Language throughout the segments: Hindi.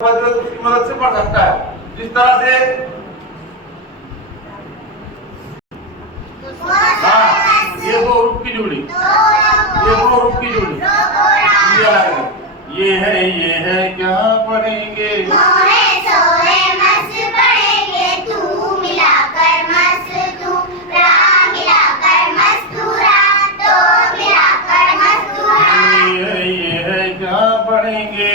उसकी मदद से पढ़ सकता है। जिस तरह से हाँ, ये दो रूप की जोड़ी, ये दो रूप की जोड़ी, ये है क्या पढ़ेंगे, ये है क्या पढ़ेंगे,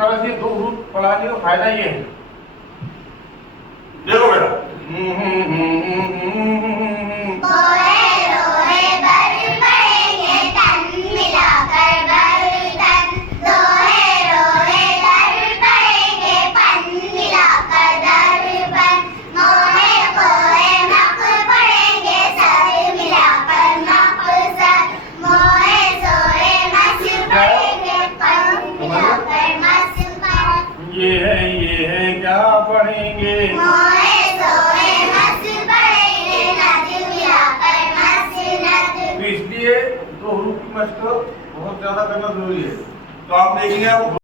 तरह से दो रूप पढ़ाने का फायदा ये है। देखो बेटा, ये है क्या पढ़ेंगे, तो इसलिए दो रूप की मशक बहुत ज्यादा करना जरूरी है। तो आप देखेंगे आप